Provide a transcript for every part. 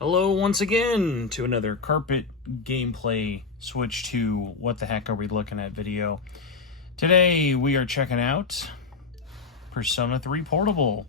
Hello once again to another carpet gameplay switch to what the heck are we looking at video. Today we are checking out Persona 3 Portable.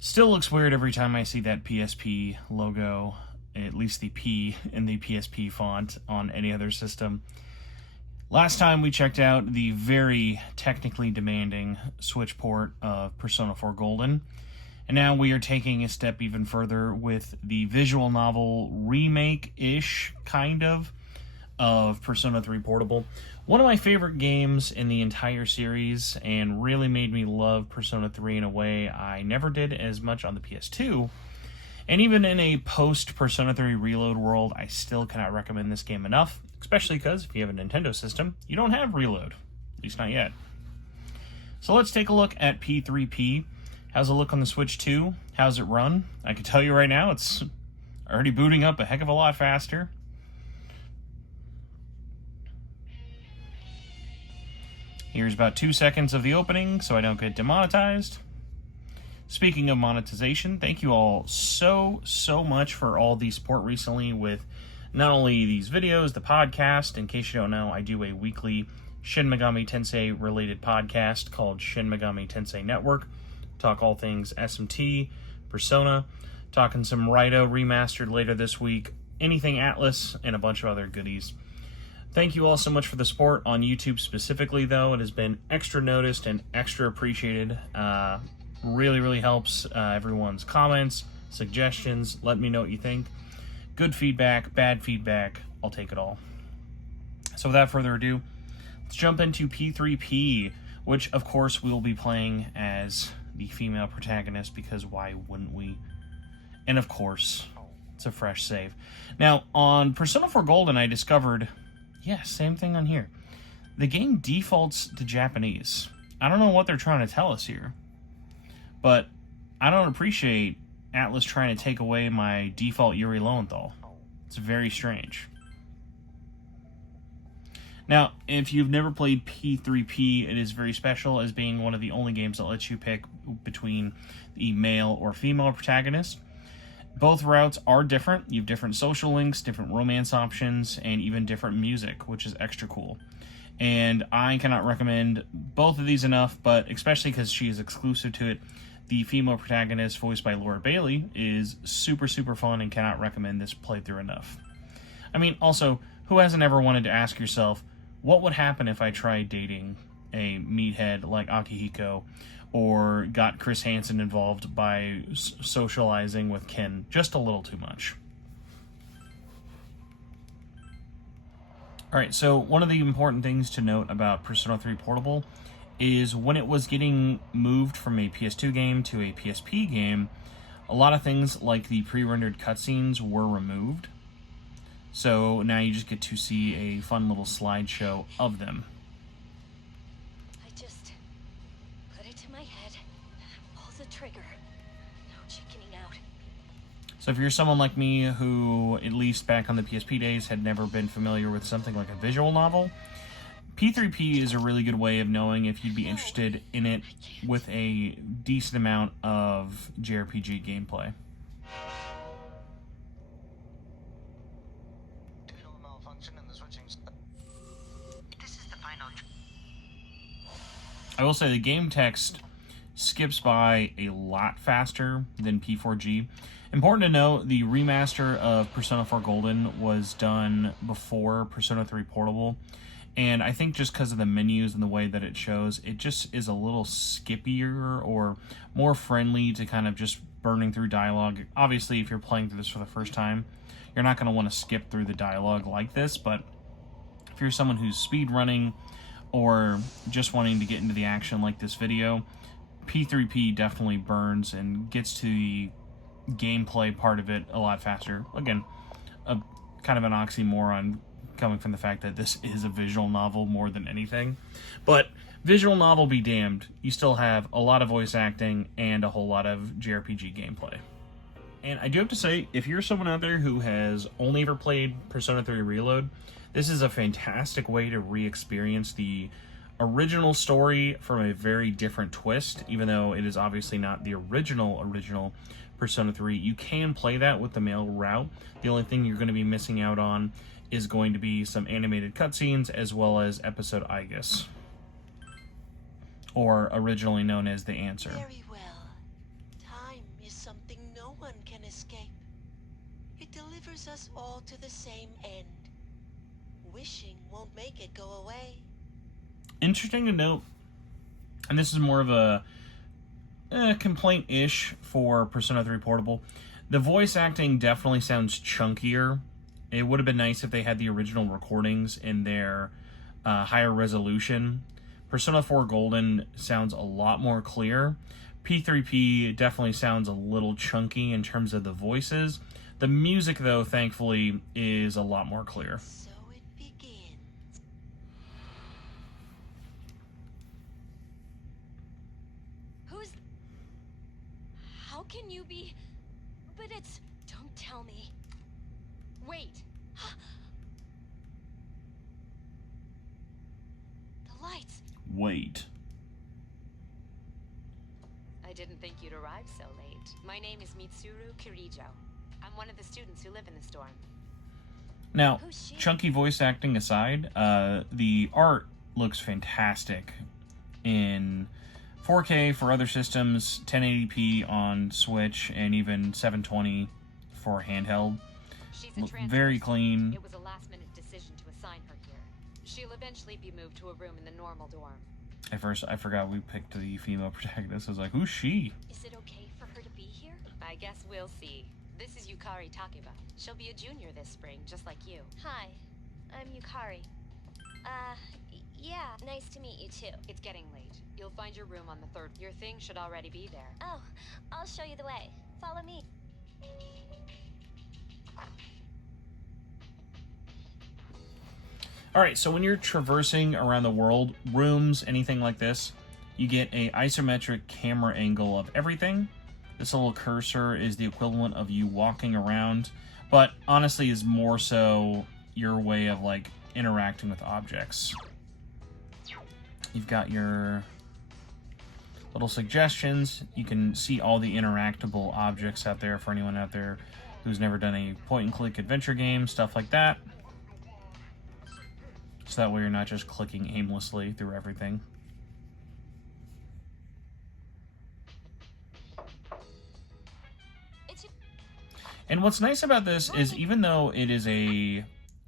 Still looks weird every time I see that PSP logo, at least the P in the PSP font on any other system. Last time we checked out the very technically demanding Switch port of Persona 4 Golden. And now we are taking a step even further with the visual novel remake-ish, kind of Persona 3 Portable. One of my favorite games in the entire series, and really made me love Persona 3 in a way I never did as much on the PS2. And even in a post-Persona 3 Reload world, I still cannot recommend this game enough, especially because if you have a Nintendo system, you don't have Reload. At least not yet. So let's take a look at P3P. How's it look on the Switch 2? How's it run? I can tell you right now, it's already booting up a heck of a lot faster. Here's about 2 seconds of the opening, so I don't get demonetized. Speaking of monetization, thank you all so much for all the support recently with not only these videos, the podcast. In case you don't know, I do a weekly Shin Megami Tensei related podcast called Shin Megami Tensei Network. Talk all things SMT, Persona, talking some Raito remastered later this week, anything Atlas, and a bunch of other goodies. Thank you all so much for the support on YouTube specifically, though. It has been extra noticed and extra appreciated. Really helps everyone's comments, suggestions. Let me know what you think. Good feedback, bad feedback, I'll take it all. So without further ado, let's jump into P3P, which of course we will be playing as the female protagonist, because why wouldn't we? And of course, it's a fresh save. Now, on Persona 4 Golden, I discovered, yeah, same thing on here. The game defaults to Japanese. I don't know what they're trying to tell us here, but I don't appreciate Atlas trying to take away my default Yuri Lowenthal. It's very strange. Now, if you've never played P3P, it is very special as being one of the only games that lets you pick between the male or female protagonist. Both routes are different. You have different social links, different romance options, and even different music, which is extra cool. And I cannot recommend both of these enough, but especially because she is exclusive to it, the female protagonist, voiced by Laura Bailey, is super fun and cannot recommend this playthrough enough. I mean, also, who hasn't ever wanted to ask yourself, what would happen if I tried dating a meathead like Akihiko, or got Chris Hansen involved by socializing with Ken just a little too much? Alright, so one of the important things to note about Persona 3 Portable is when it was getting moved from a PS2 game to a PSP game, a lot of things like the pre-rendered cutscenes were removed. So now you just get to see a fun little slideshow of them. I just put it to my head, pull the trigger. No chickening out. So if you're someone like me who, at least back on the PSP days, had never been familiar with something like a visual novel, P3P is a really good way of knowing if you'd be interested in it with a decent amount of JRPG gameplay. I will say the game text skips by a lot faster than P4G. Important to note, the remaster of Persona 4 Golden was done before Persona 3 Portable, and I think just because of the menus and the way that it shows, it just is a little skippier or more friendly to kind of just burning through dialogue. Obviously, if you're playing through this for the first time, you're not going to want to skip through the dialogue like this, but if you're someone who's speedrunning or just wanting to get into the action like this video, P3P definitely burns and gets to the gameplay part of it a lot faster. Again, a kind of an oxymoron coming from the fact that this is a visual novel more than anything. But visual novel be damned, you still have a lot of voice acting and a whole lot of JRPG gameplay. And I do have to say, if you're someone out there who has only ever played Persona 3 Reload, this is a fantastic way to re-experience the original story from a very different twist, even though it is obviously not the original Persona 3. You can play that with the mail route. The only thing you're going to be missing out on is going to be some animated cutscenes as well as episode Igus, or originally known as The Answer. Very well. Time is something no one can escape. It delivers us all to the same end. Wishing won't make it go away. Interesting to note, and this is more of a complaint-ish for Persona 3 Portable, the voice acting definitely sounds chunkier. It would have been nice if they had the original recordings in their higher resolution. Persona 4 Golden sounds a lot more clear. P3P definitely sounds a little chunky in terms of the voices. The music, though, thankfully, is a lot more clear. So it begins. Who's... How can you be... But it's... Don't tell me. Wait. The lights. Wait. I didn't think you'd arrive so late. My name is Mitsuru Kirijo. I'm one of the students who live in this dorm. Now, Who's she? chunky voice acting aside, the art looks fantastic in 4K for other systems, 1080p on Switch, and even 720 for handheld. She's a Look transfer very student. clean. It was a last-minute decision to assign her here. She'll eventually be moved to a room in the normal dorm. At first, I forgot we picked the female protagonist. I was like, who's she? Is it okay for her to be here? I guess we'll see. This is Yukari Takeba. She'll be a junior this spring, just like you. Hi, I'm Yukari. Yeah, nice to meet you too. It's getting late. You'll find your room on the third. Your thing should already be there. Oh, I'll show you the way. Follow me. Alright, so when you're traversing around the world, rooms, anything like this, you get a isometric camera angle of everything. This little cursor is the equivalent of you walking around, but honestly is more so your way of like interacting with objects. You've got your little suggestions. You can see all the interactable objects out there for anyone out there who's never done a point-and-click adventure game, stuff like that. So that way you're not just clicking aimlessly through everything. And what's nice about this is even though it is a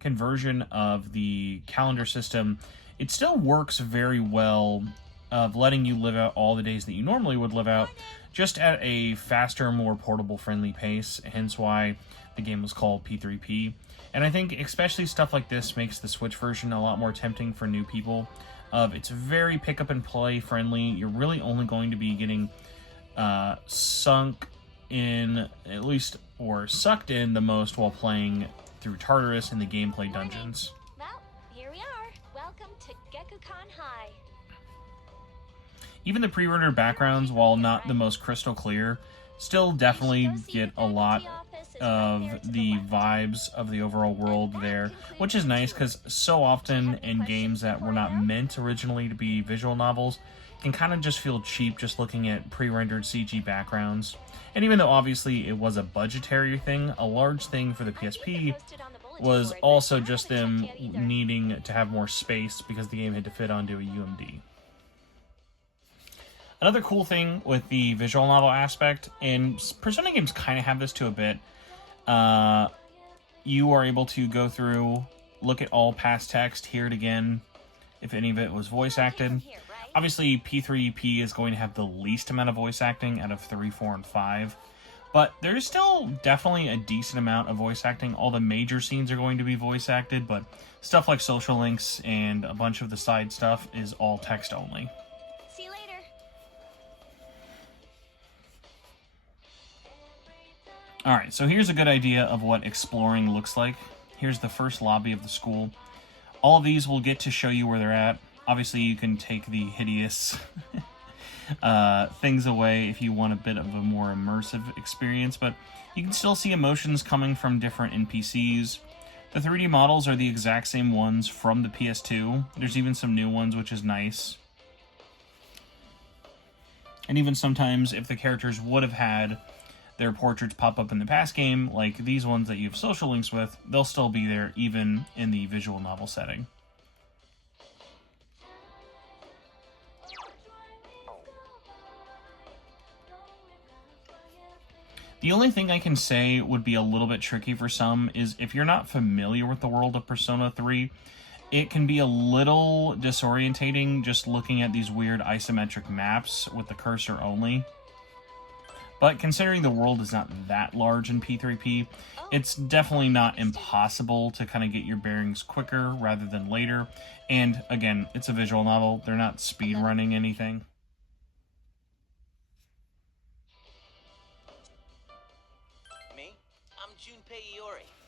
conversion of the calendar system, it still works very well of letting you live out all the days that you normally would live out, just at a faster, more portable friendly pace, hence why the game was called P3P. And I think especially stuff like this makes the Switch version a lot more tempting for new people. It's very pick up and play friendly. You're really only going to be getting sunk in, at least, or sucked in the most while playing through Tartarus in the gameplay dungeons. Well, here we are. Welcome to Gekukan High. Even the pre-rendered backgrounds, while not the most crystal clear, still definitely get a lot of the vibes of the overall world there, which is nice because so often in games that were not meant originally to be visual novels can kind of just feel cheap just looking at pre-rendered CG backgrounds. And even though obviously it was a budgetary thing, a large thing for the PSP was also just them needing to have more space because the game had to fit onto a UMD. Another cool thing with the visual novel aspect, and Persona games kind of have this to a bit, you are able to go through, look at all past text, hear it again, if any of it was voice acted. Obviously, P3P is going to have the least amount of voice acting out of 3, 4, and 5. But there's still definitely a decent amount of voice acting. All the major scenes are going to be voice acted, but stuff like social links and a bunch of the side stuff is all text only. See you later. Alright, so here's a good idea of what exploring looks like. Here's the first lobby of the school. All of these will get to show you where they're at. Obviously, you can take the hideous things away if you want a bit of a more immersive experience, but you can still see emotions coming from different NPCs. The 3D models are the exact same ones from the PS2. There's even some new ones, which is nice. And even sometimes, if the characters would have had their portraits pop up in the past game, like these ones that you have social links with, they'll still be there even in the visual novel setting. The only thing I can say would be a little bit tricky for some is if you're not familiar with the world of Persona 3, it can be a little disorientating just looking at these weird isometric maps with the cursor only. But considering the world is not that large in P3P, it's definitely not impossible to kind of get your bearings quicker rather than later. And again, it's a visual novel. They're not speed running anything.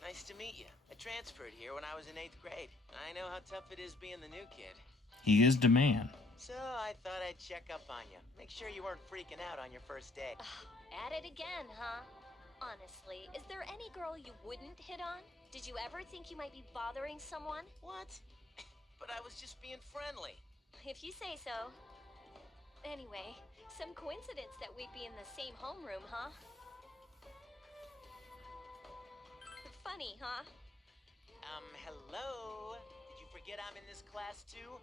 Nice to meet you. I transferred here when I was in 8th grade. I know how tough it is being the new kid. He is demand. So I thought I'd check up on you. Make sure you weren't freaking out on your first day. At it again, huh? Honestly, is there any girl you wouldn't hit on? Did you ever think you might be bothering someone? What? But I was just being friendly. If you say so. Anyway, some coincidence that we'd be in the same homeroom, huh? Funny, huh? Hello? Did you forget I'm in this class too?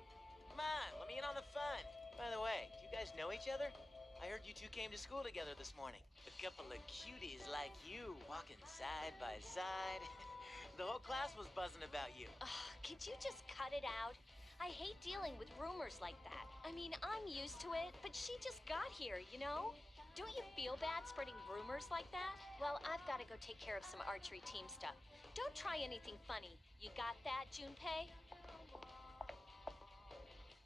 Come on, let me in on the fun. By the way, do you guys know each other? I heard you two came to school together this morning. A couple of cuties like you, walking side by side. The whole class was buzzing about you. Could you just cut it out? I hate dealing with rumors like that. I mean, I'm used to it, but she just got here, you know? Don't you feel bad spreading rumors like that? Well, I've got to go take care of some archery team stuff. Don't try anything funny. You got that, Junpei?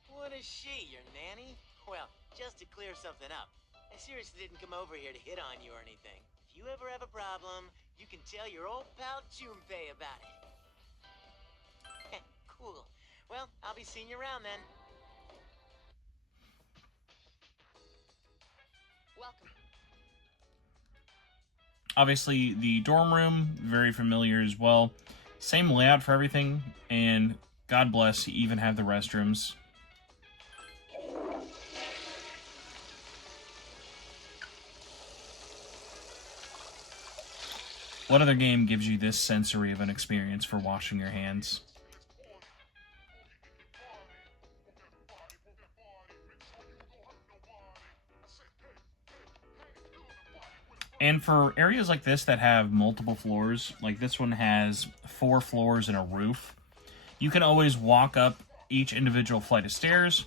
What is she, your nanny? Well, just to clear something up, I seriously didn't come over here to hit on you or anything. If you ever have a problem, you can tell your old pal Junpei about it. Cool. Well, I'll be seeing you around then. Welcome. Obviously, the dorm room, very familiar as well. Same layout for everything, and God bless, you even have the restrooms. What other game gives you this sensory of an experience for washing your hands? And for areas like this that have multiple floors, like this one has 4 floors and a roof, you can always walk up each individual flight of stairs,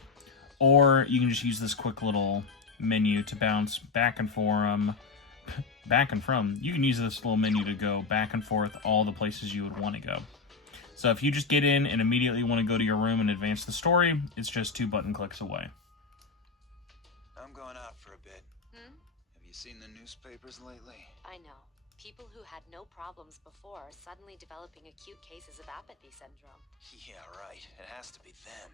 or you can just use this quick little menu to bounce back and from. You can use this little menu to go back and forth all the places you would want to go. So if you just get in and immediately want to go to your room and advance the story, it's just 2 button clicks away. I'm going out for a bit. Hmm? Have you seen the newspapers lately? I know. People who had no problems before are suddenly developing acute cases of apathy syndrome. Yeah, right. It has to be them.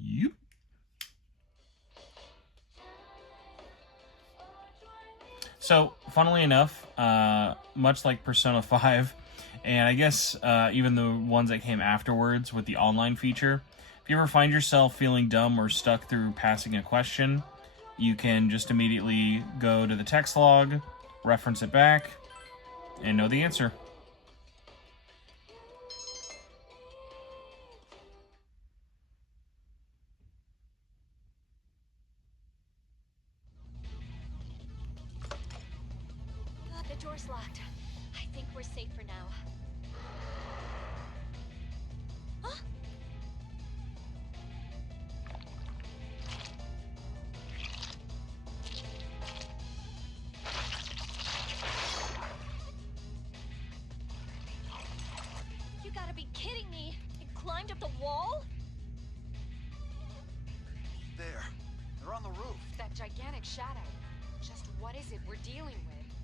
Yep. So, funnily enough, much like Persona 5, and I guess even the ones that came afterwards with the online feature, if you ever find yourself feeling dumb or stuck through passing a question, you can just immediately go to the text log, reference it back, and know the answer. The door's locked. I think we're safe for now. Huh? You gotta be kidding me! It climbed up the wall? There. They're on the roof. That gigantic shadow. Just what is it we're dealing with?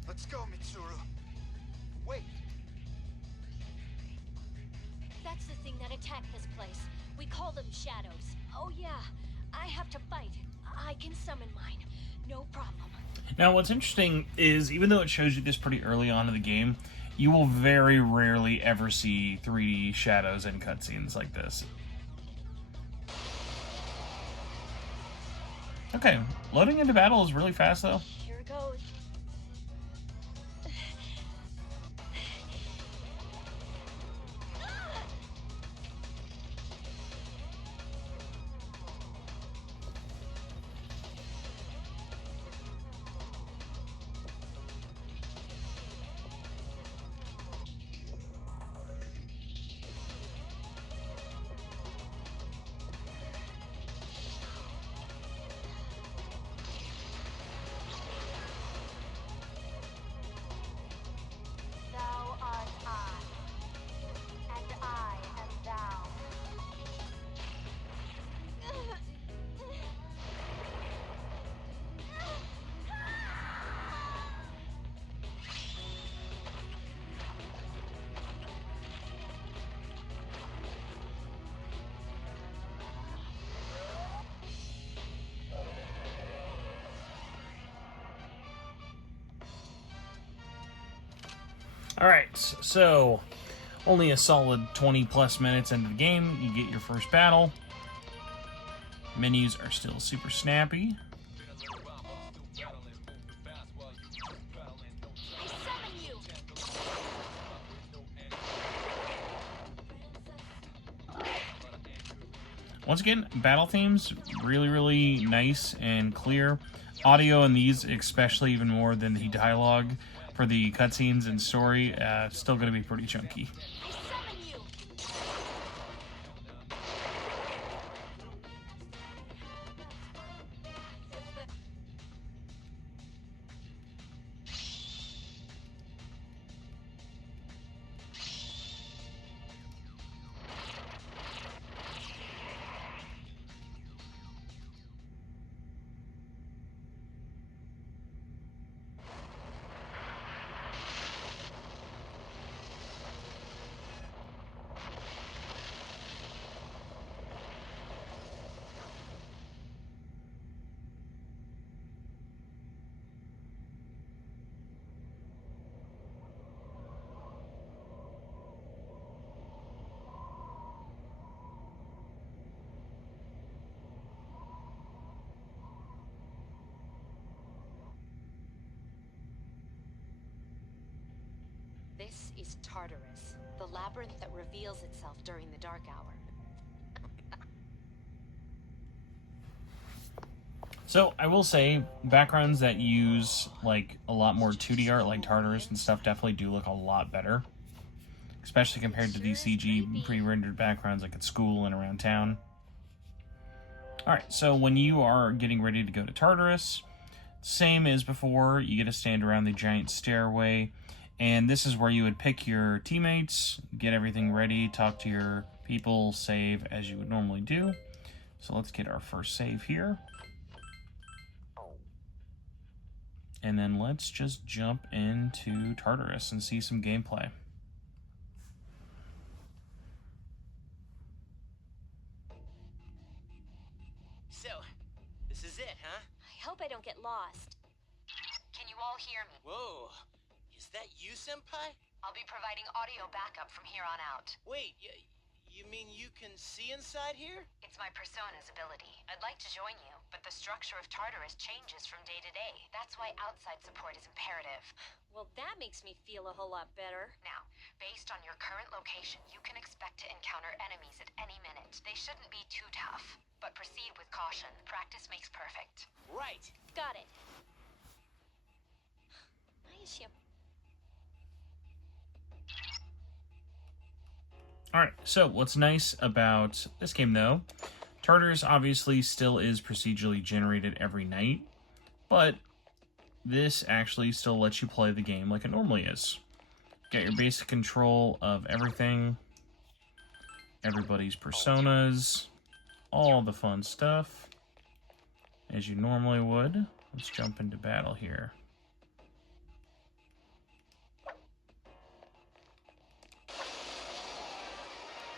Let's go, Mitsuru. Wait. That's the thing that attacked this place. We call them shadows. Oh yeah, I have to fight. I can summon mine. No problem. Now, what's interesting is, even though it shows you this pretty early on in the game, you will very rarely ever see 3D shadows in cutscenes like this. Okay, loading into battle is really fast though. Here it goes. Thou art I, and I am thou. Alright, so only a solid 20 plus minutes into the game, you get your first battle. Menus are still super snappy. Once again, battle themes, really nice and clear. Audio in these, especially even more than the dialogue for the cutscenes and story, still going to be pretty chunky. This is Tartarus, the labyrinth that reveals itself during the dark hour. So I will say, backgrounds that use like a lot more 2D art, like Tartarus and stuff, definitely do look a lot better, especially compared to these CG pre-rendered backgrounds like at school and around town. Alright, so when you are getting ready to go to Tartarus, same as before, you get to stand around the giant stairway, and this is where you would pick your teammates, get everything ready, talk to your people, save as you would normally do. So let's get our first save here. And then let's just jump into Tartarus and see some gameplay. So, this is it, huh? I hope I don't get lost. Can you all hear me? Whoa. Is that you, Senpai? I'll be providing audio backup from here on out. Wait, you mean you can see inside here? It's my persona's ability. I'd like to join you, but the structure of Tartarus changes from day to day. That's why outside support is imperative. Well, that makes me feel a whole lot better. Now, based on your current location, you can expect to encounter enemies at any minute. They shouldn't be too tough, but proceed with caution. Practice makes perfect. Right. Got it. Why is she? Alright, so what's nice about this game though, Tartarus obviously still is procedurally generated every night, but this actually still lets you play the game like it normally is. Get your basic control of everything, everybody's personas, all the fun stuff, as you normally would. Let's jump into battle here.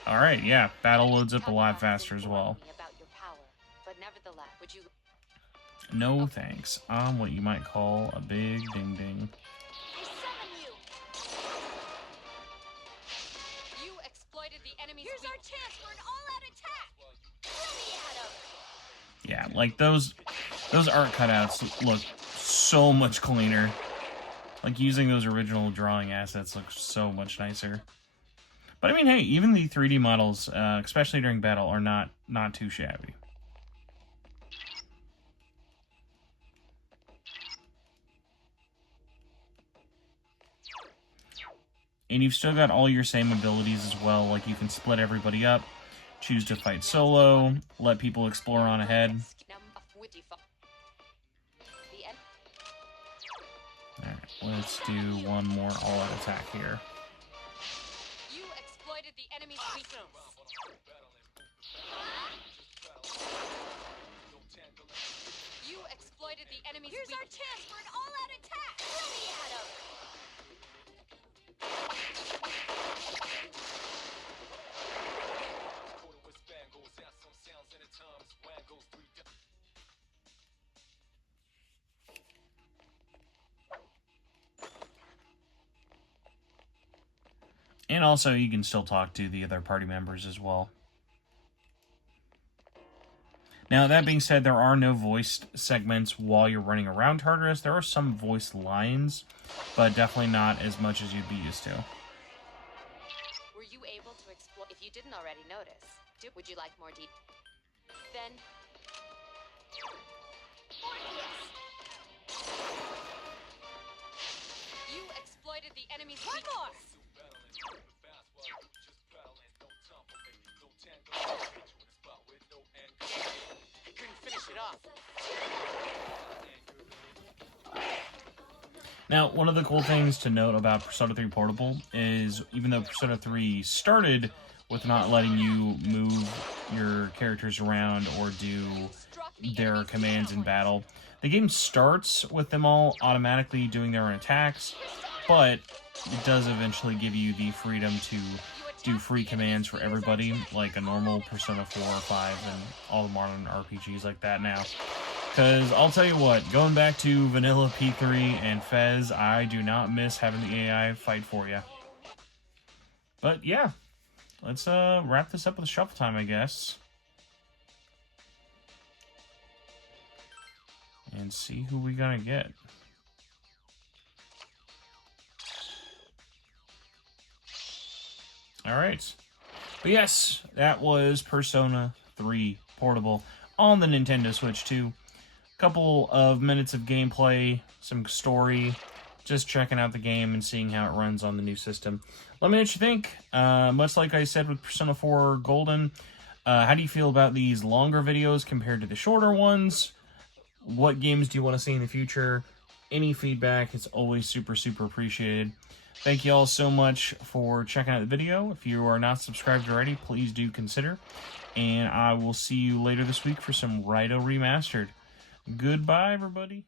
Alright, yeah, battle loads up a lot faster as well. About your power, but nevertheless, would you... No thanks. I'm what you might call a big ding ding. I summon you. You exploited the enemy's Here's our chance for an all-out attack. Let me at him. Yeah, like those Those art cutouts look so much cleaner. Like, using those original drawing assets looks so much nicer. But I mean, hey, even the 3D models, especially during battle, are not too shabby. And you've still got all your same abilities as well. Like, you can split everybody up, choose to fight solo, let people explore on ahead. Alright, let's do one more all-out attack here. You exploited the enemy's weakness. You exploited the enemy's Here's our chance for an all-out attack! Ready at 'em! And also, you can still talk to the other party members as well. Now, that being said, there are no voiced segments while you're running around Tartarus. There are some voiced lines, but definitely not as much as you'd be used to. Were you able to explore? If you didn't already notice, would you like more deep? Then. You exploited the enemy's weakness. One more! I couldn't finish it off. Now, one of the cool things to note about Persona 3 Portable is even though Persona 3 started with not letting you move your characters around or do their commands in battle, the game starts with them all automatically doing their own attacks, but it does eventually give you the freedom to do free commands for everybody, like a normal Persona 4 or 5 and all the modern RPGs like that now. Because I'll tell you what, going back to vanilla P3 and Fez, I do not miss having the AI fight for you. But yeah, let's wrap this up with shuffle time, I guess. And see who we gonna get. Alright. But yes, that was Persona 3 Portable on the Nintendo Switch 2. Couple of minutes of gameplay, some story, just checking out the game and seeing how it runs on the new system. Let me know what you think. Much like I said with Persona 4 Golden, how do you feel about these longer videos compared to the shorter ones? What games do you want to see in the future? Any feedback is always super, super appreciated. Thank you all so much for checking out the video. If you are not subscribed already, please do consider. And I will see you later this week for some Raito Remastered. Goodbye, everybody.